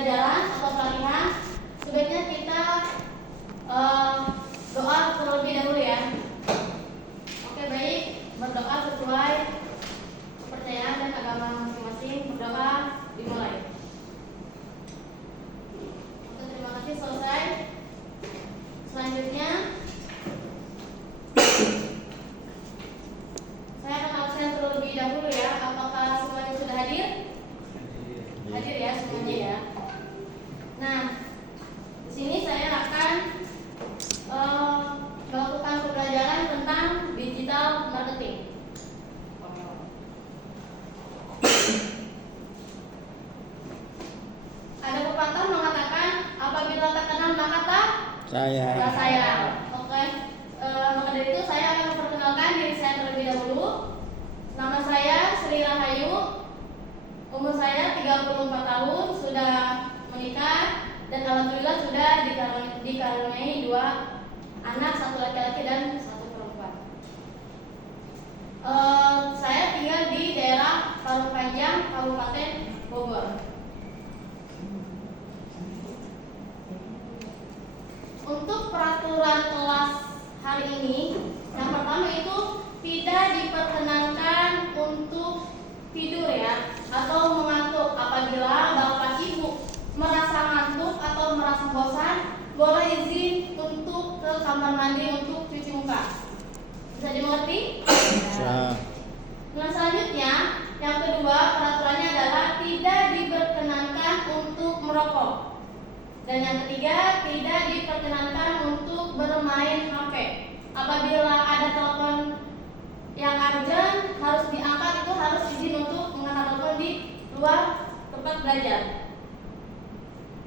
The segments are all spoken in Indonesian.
pembelajaran atau pelatihan, sebaiknya kita doa terlebih dahulu ya. Oke, baik, berdoa sesuai kepercayaan dan agama masing-masing. Berdoa dimulai. Oke, terima kasih, selesai. Selanjutnya saya akan absen terlebih dahulu ya. Apakah semuanya sudah hadir? Hadir ya semuanya ya. Nah, di sini saya akan melakukan pembelajaran tentang digital marketing. Ada pepatah mengatakan apabila tak kenal maka tak sayang. Oke, maka dari itu saya akan memperkenalkan diri saya terlebih dahulu. Nama saya Sri Rahayu, umur saya 34 tahun, sudah menikah dan alhamdulillah sudah dikaruniai 2 anak, 1 laki-laki dan 1 perempuan. Saya tinggal di daerah Parung Panjang, Kabupaten Bogor. Untuk peraturan kelas hari ini, yang pertama itu tidak diperkenankan untuk tidur ya atau mengantuk. Apabila Bapak Ibu merasa ngantuk atau merasa bosan, boleh izin untuk ke kamar mandi untuk cuci muka. Bisa dimengerti? Ya. Nah, selanjutnya yang kedua peraturannya adalah tidak diperkenankan untuk merokok. Dan yang ketiga, tidak diperkenankan untuk bermain HP. Apabila ada telepon yang urgent harus diangkat, itu harus izin untuk mengangkat telepon di luar tempat belajar.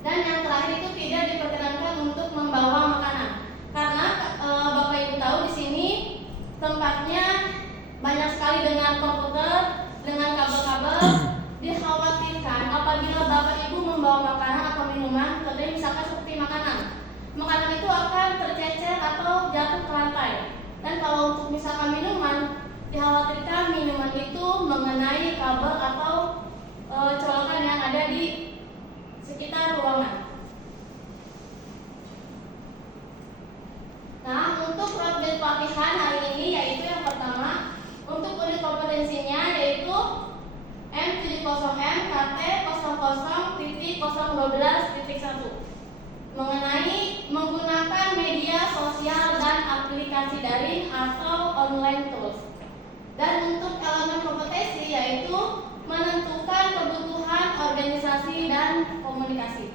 Dan yang terakhir itu tidak diperkenankan untuk membawa makanan. Karena Bapak Ibu tahu di sini tempatnya banyak sekali dengan komputer, dengan kabel-kabel. Dikhawatirkan apabila Bapak Ibu membawa makanan atau minuman, contohnya misalkan seperti makanan itu akan tercecer atau jatuh ke lantai. Dan kalau untuk misalkan minuman, dikhawatirkan minuman itu mengenai kabel atau colokan yang ada di sekitar ruangan. Nah, untuk project pelatihan hari ini yaitu yang pertama, untuk unit kompetensinya yaitu M70M KT 00.012.1 mengenai menggunakan media sosial dan aplikasi daring atau online tools. Dan untuk elemen kompetensi yaitu menentukan kebutuhan organisasi dan komunikasi.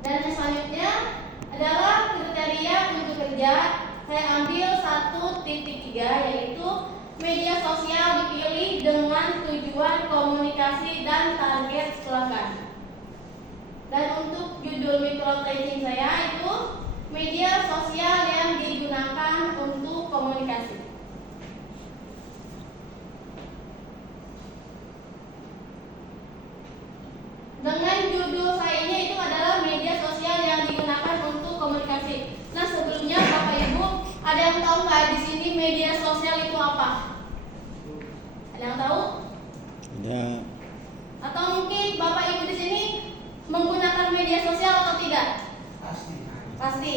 Dan yang selanjutnya adalah kriteria untuk kerja. Saya ambil 1.3 yaitu media sosial dipilih dengan tujuan komunikasi dan target pelanggan. Dan untuk judul micro training saya itu media sosial yang digunakan untuk komunikasi. Dengan judul saya ini itu adalah media sosial yang digunakan untuk komunikasi. Nah, sebelumnya Bapak Ibu, ada yang tahu nggak di sini media sosial itu apa? Ada yang tahu? Ada. Atau mungkin Bapak Ibu di sini menggunakan media sosial atau tidak? Pasti.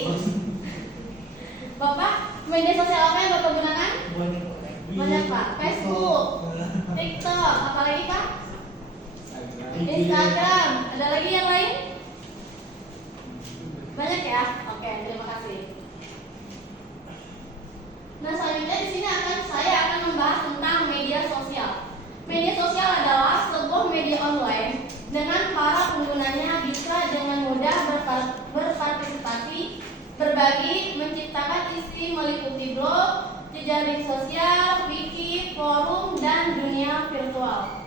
Bapak, media sosial apa yang Bapak gunakan? Banyak Pak. Facebook, TikTok, apa lagi Pak? Instagram. Ada lagi yang lain? Banyak ya? Oke, terima kasih. Nah, selanjutnya di sini saya akan membahas tentang media sosial. Media sosial adalah sebuah media online dengan para penggunanya bisa dengan mudah berpartisipasi, berbagi, menciptakan isi meliputi blog, jejaring sosial, wiki, forum, dan dunia virtual.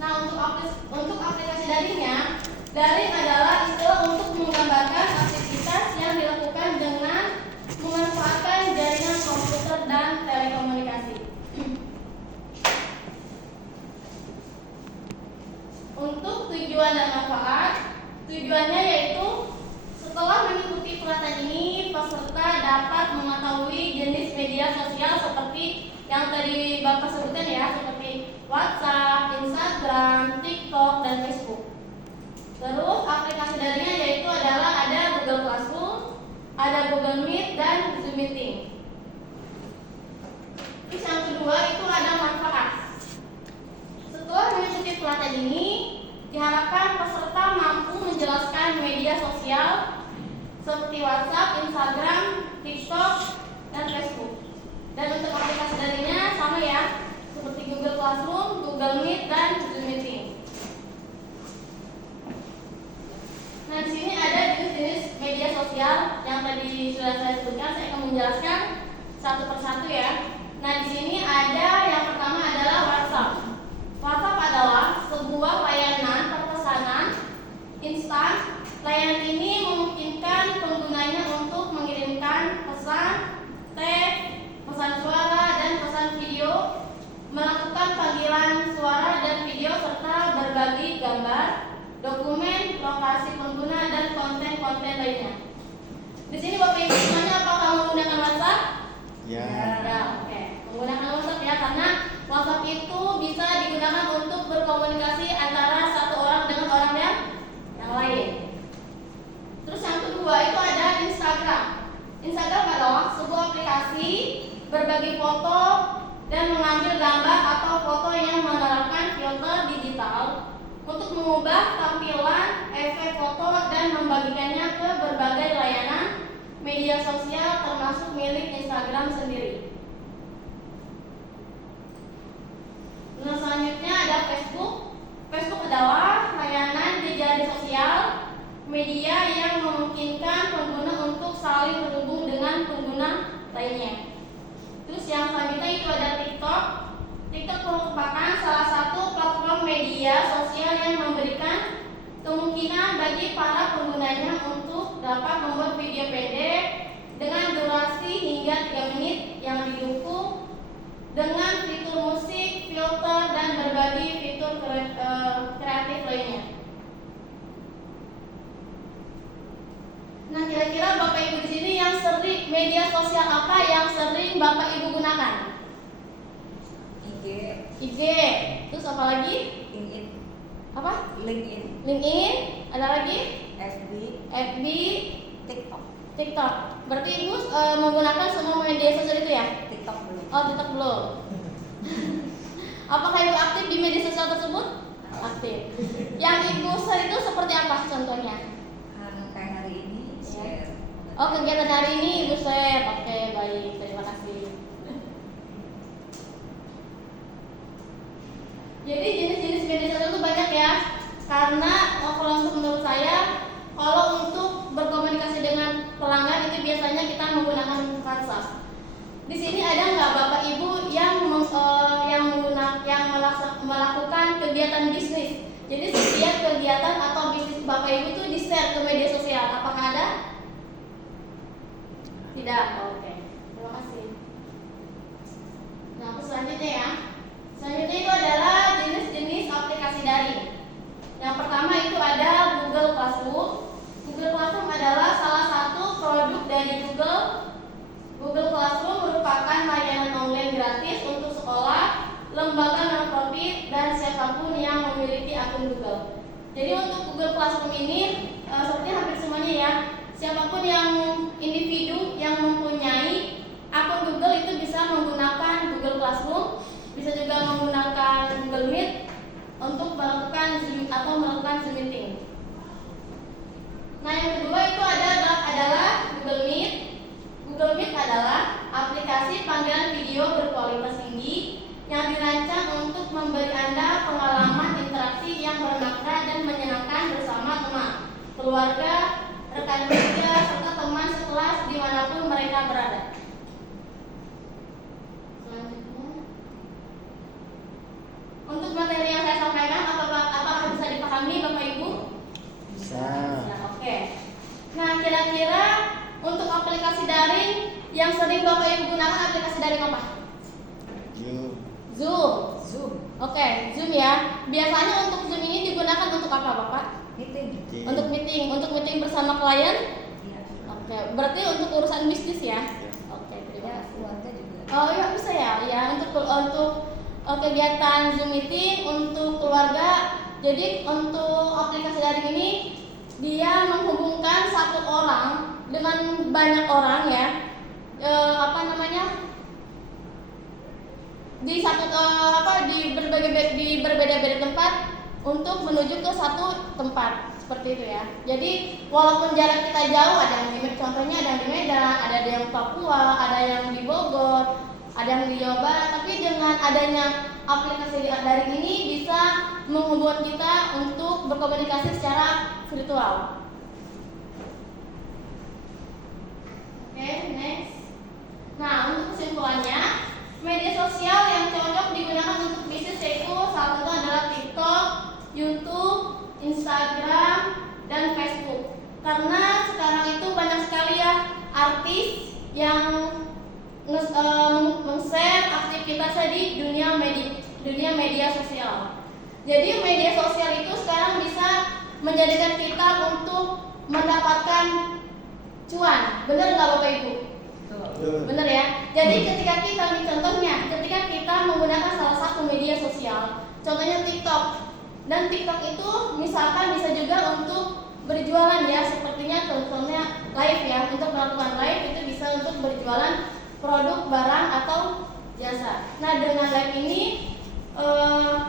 Nah, untuk aplikasi daringnya, daring adalah istilah untuk menggambarkan aktivitas yang dilakukan dengan memanfaatkan jaringan komputer dan telekomunikasi. Untuk tujuan dan manfaat, tujuannya yaitu setelah mengikuti pelatihan ini, peserta dapat mengetahui jenis media sosial seperti yang tadi Bapak sebutkan ya, seperti WhatsApp, Instagram, Terus aplikasi daringnya yaitu adalah ada Google Classroom, ada Google Meet dan Zoom Meeting. Terus yang kedua itu ada manfaat. Setelah mengikuti pelatihan ini, diharapkan peserta mampu menjelaskan media sosial seperti WhatsApp, Instagram, TikTok, dan Facebook. Dan untuk aplikasi daringnya sama ya, seperti Google Classroom, Google Meet, dan Zoom Meeting. Nah, di sini ada jenis-jenis media sosial yang tadi sudah saya sebutkan. Saya akan menjelaskan satu persatu ya. Nah, di sini ada yang pertama adalah WhatsApp. WhatsApp adalah sebuah layanan perpesanan instan. Layanan ini memungkinkan penggunanya untuk mengirimkan pesan, teks, pesan suara, dan pesan video, melakukan panggilan suara dan video serta berbagi gambar, dokumen, lokasi pengguna, dan konten-konten lainnya. Di sini Bapak Ibu semuanya apakah menggunakan WhatsApp? Ya. Ya, oke. Menggunakan WhatsApp ya, karena WhatsApp itu bisa digunakan untuk berkomunikasi antara satu orang dengan orang yang lain. Terus yang kedua itu ada Instagram. Instagram adalah sebuah aplikasi berbagi foto dan mengambil gambar atau foto yang menerapkan filter digital untuk mengubah tampilan, efek foto, dan membagikannya ke berbagai layanan media sosial termasuk milik Instagram sendiri. Nah, selanjutnya ada Facebook. Facebook adalah layanan jejaring sosial media yang memungkinkan pengguna untuk saling terhubung dengan pengguna lainnya. Terus yang selanjutnya itu ada TikTok. TikTok merupakan salah satu platform media sosial yang memberikan kemungkinan bagi para penggunanya untuk dapat membuat video pendek dengan durasi hingga 3 menit yang didukung dengan fitur musik, filter, dan berbagai fitur kreatif lainnya. Nah, kira-kira Bapak Ibu di sini yang sering media sosial apa yang sering Bapak Ibu gunakan? IG. Terus apa lagi? LinkedIn. Apa? LinkedIn. LinkedIn. Ada lagi? FB. TikTok. Berarti Ibu menggunakan semua media sosial itu ya? TikTok belum. Oh, TikTok belum. Apakah Ibu aktif di media sosial tersebut? Aktif. Yang Ibu share itu seperti apa contohnya? Kayak hari ini share. Oh, kegiatan hari ini Ibu share. Oke, baik. Terima kasih. Jadi jenis-jenis media sosial itu banyak ya. Karena kalau untuk menurut saya, kalau untuk berkomunikasi dengan pelanggan itu biasanya kita menggunakan WhatsApp. Di sini ada nggak Bapak Ibu yang melakukan kegiatan bisnis? Jadi setiap kegiatan atau bisnis Bapak Ibu itu di-share ke media sosial. Apakah ada? Tidak. Oke. Terima kasih. Nah, selanjutnya ya. Selanjutnya itu adalah jenis-jenis aplikasi daring. Yang pertama itu ada Google Classroom. Google Classroom adalah salah satu produk dari Google. Google Classroom merupakan layanan online gratis untuk sekolah, lembaga non-profit, dan siapapun yang memiliki akun Google. Jadi untuk Google Classroom ini seperti hampir semuanya ya, siapapun yang individu yang mempunyai akun Google itu bisa menggunakan Google Classroom, bisa juga menggunakan Google Meet untuk melakukan Zoom atau melakukan Zoom meeting. Nah, yang kedua itu adalah Google Meet. Google Meet adalah aplikasi panggilan video berkualitas tinggi yang dirancang untuk memberi Anda pengalaman interaksi yang bermakna dan menyenangkan bersama teman, keluarga, rekan kerja, serta teman sekelas dimanapun mereka berada. Selanjutnya, untuk materi yang saya sampaikan, apakah bisa dipahami Bapak Ibu? Bisa. Nah, oke. Nah, kira-kira untuk aplikasi daring yang sering Bapak Ibu gunakan aplikasi daring apa? Zoom. Oke, Zoom ya. Biasanya untuk Zoom ini digunakan untuk apa, Bapak? Meeting. Untuk meeting bersama klien. Iya. Oke, berarti untuk urusan bisnis ya. Oke, terima Ya, kasih. keluarga juga. Oh iya bisa ya. Ya untuk kegiatan Zoom meeting untuk keluarga Jadi untuk aplikasi daring ini dia menghubungkan satu orang dengan banyak orang ya. Di berbeda-beda tempat untuk menuju ke satu tempat seperti itu ya. Jadi walaupun jarak kita jauh, ada yang contohnya ada yang di Medan, ada yang di Papua, ada yang di Bogor, ada yang di Jawa Barat, tapi dengan adanya aplikasi daring ini bisa menghubungkan kita untuk berkomunikasi secara virtual. Oke, next. Nah, untuk kesimpulannya, media sosial yang cocok digunakan untuk bisnis yaitu salah satu adalah TikTok, YouTube, Instagram, dan Facebook. Karena sekarang itu banyak sekali ya artis yang men-share aktivitasnya di dunia media sosial. Jadi media sosial itu sekarang bisa menjadikan kita untuk mendapatkan cuan. Benar nggak Bapak Ibu? Benar ya. Jadi ketika kita menggunakan salah satu media sosial, contohnya TikTok, dan TikTok itu misalkan bisa juga untuk berjualan ya, sepertinya contohnya live ya, untuk melakukan live itu bisa untuk berjualan produk, barang atau jasa. Nah dengan live ini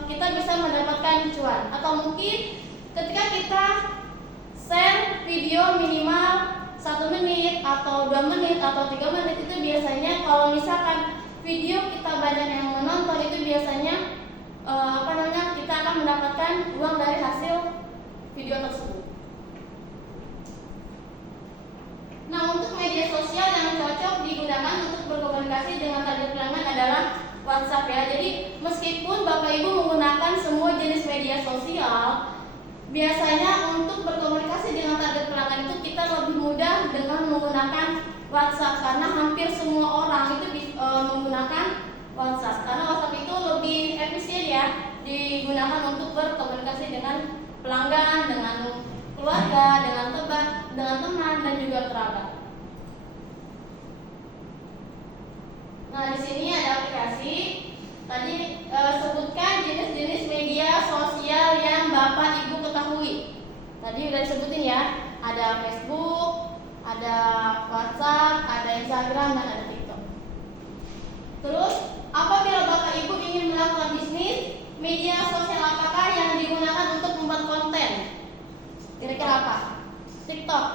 kita bisa mendapatkan cuan, atau mungkin ketika kita share video minimal 1 menit atau 2 menit atau 3 menit itu biasanya kalau misalkan video kita banyak yang menonton itu biasanya kita akan mendapatkan uang dari hasil video tersebut. Nah untuk media sosial yang cocok digunakan untuk berkomunikasi dengan target pelanggan adalah WhatsApp ya. Jadi meskipun Bapak Ibu menggunakan semua jenis media sosial, biasanya untuk berkomunikasi dengan target pelanggan itu kita lebih mudah dengan menggunakan WhatsApp, karena hampir semua orang itu menggunakan WhatsApp, karena WhatsApp itu lebih efisien ya digunakan untuk berkomunikasi dengan pelanggan, dengan keluarga, dengan teman dan juga kerabat. Nah di sini ada aplikasi. Tadi sebutkan jenis-jenis media sosial yang Bapak Ibu ketahui. Tadi udah disebutin ya, ada Facebook, ada WhatsApp, ada Instagram, dan ada TikTok. Terus, apabila Bapak Ibu ingin melakukan bisnis, media sosial apakah yang digunakan untuk membuat konten? Kira-kira apa? TikTok.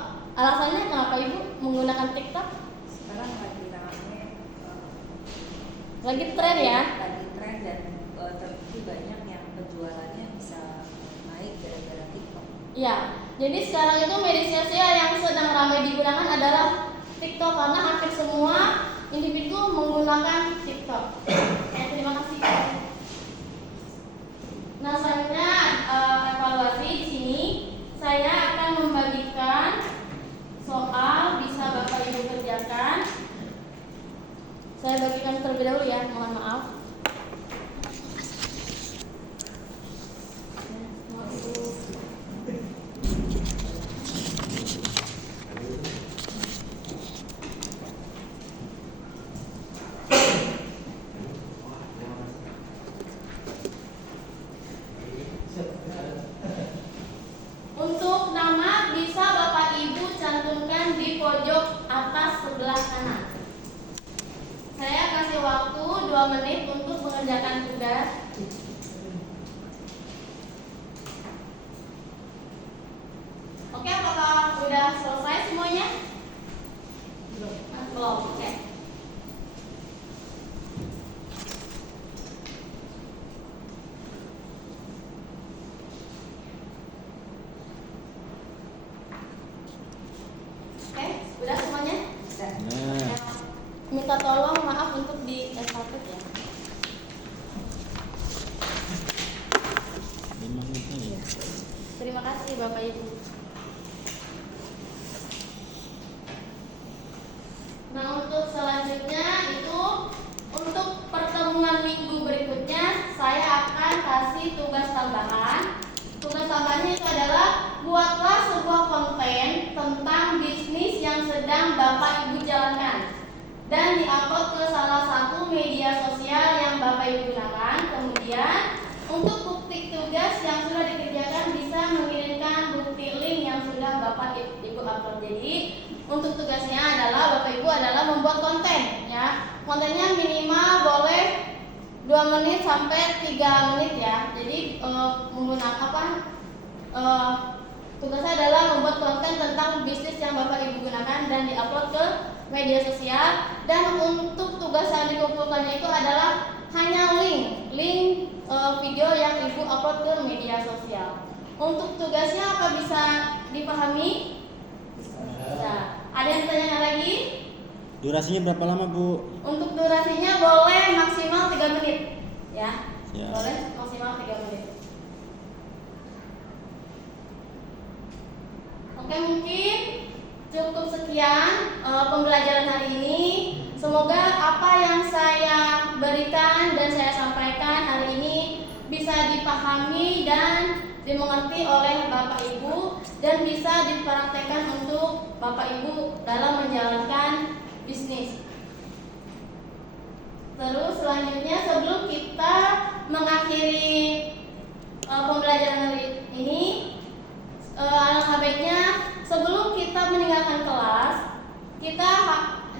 Alasannya kenapa Ibu menggunakan TikTok? Sekarang lagi ramai, Lagi tren ya? lagi tren dan terbukti banyak yang penjualannya bisa naik gara-gara TikTok. Ya, jadi sekarang itu media sosial yang sedang ramai digunakan adalah TikTok, karena hampir semua individu menggunakan TikTok. Terima kasih. Nah, selanjutnya evaluasi di sini saya akan membagikan soal bisa Bapak Ibu kerjakan. Saya bagikan terlebih dahulu ya, mohon maaf. Untuk nama bisa Bapak Ibu cantumkan di pojok atas sebelah kanan. Saya kasih waktu 2 menit untuk mengerjakan tugas. Oke, apakah sudah selesai semuanya? Belum. Oke. Oke, sudah semuanya? Nah, Minta tolong maaf untuk di catat ya. 5 menit nih. Terima kasih Bapak Ibu. Nah untuk selanjutnya itu untuk pertemuan minggu berikutnya saya akan kasih tugas tambahan. Tugas tambahannya itu adalah buatlah sebuah konten tentang bisnis yang sedang Bapak Ibu jalankan dan diupload ke salah satu media sosial yang Bapak Ibu gunakan. Kemudian untuk bukti tugas yang sudah dikerjakan upload. Jadi untuk tugasnya adalah Bapak Ibu adalah membuat konten ya. Kontennya minimal boleh 2 menit sampai 3 menit ya. Jadi menggunakan tugasnya adalah membuat konten tentang bisnis yang Bapak Ibu gunakan dan diupload ke media sosial. Dan untuk tugas yang dikumpulkannya itu adalah hanya link video yang Ibu upload ke media sosial. Untuk tugasnya apa bisa dipahami? Bisa. Ada yang ditanyakan lagi? Durasinya berapa lama, Bu? Untuk durasinya boleh maksimal 3 menit ya. Ya. Boleh maksimal 3 menit. Oke, mungkin cukup sekian pembelajaran hari ini. Semoga apa yang saya berikan dan saya sampaikan hari ini bisa dipahami dan dimengerti oleh Bapak Ibu dan bisa dipraktekkan untuk Bapak Ibu dalam menjalankan bisnis. Terus selanjutnya sebelum kita mengakhiri pembelajaran hari ini, alangkah baiknya sebelum kita meninggalkan kelas, kita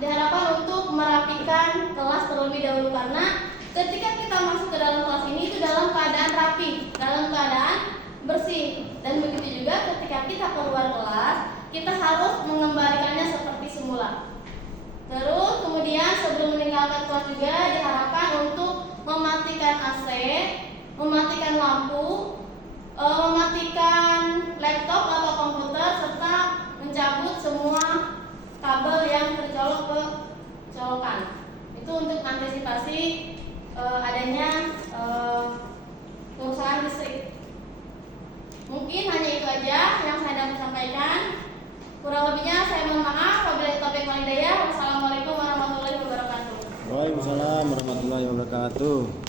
diharapkan untuk merapikan kelas terlebih dahulu, karena ketika kita masuk ke dalam kelas ini itu dalam keadaan rapi, dalam keadaan bersih, dan begitu juga ketika kita keluar kelas kita harus mengembalikannya seperti semula. Terus kemudian sebelum meninggalkan kelas juga diharapkan untuk mematikan AC, mematikan lampu, mematikan laptop atau komputer, serta mencabut semua kabel yang tercolok ke colokan. Itu untuk antisipasi adanya kerusakan listrik. Mungkin hanya itu aja yang saya dapat sampaikan. Kurang lebihnya saya mohon maaf. Wabillahi taufiq wal hidayah. Wassalamualaikum warahmatullahi wabarakatuh. Waalaikumsalam warahmatullahi wabarakatuh.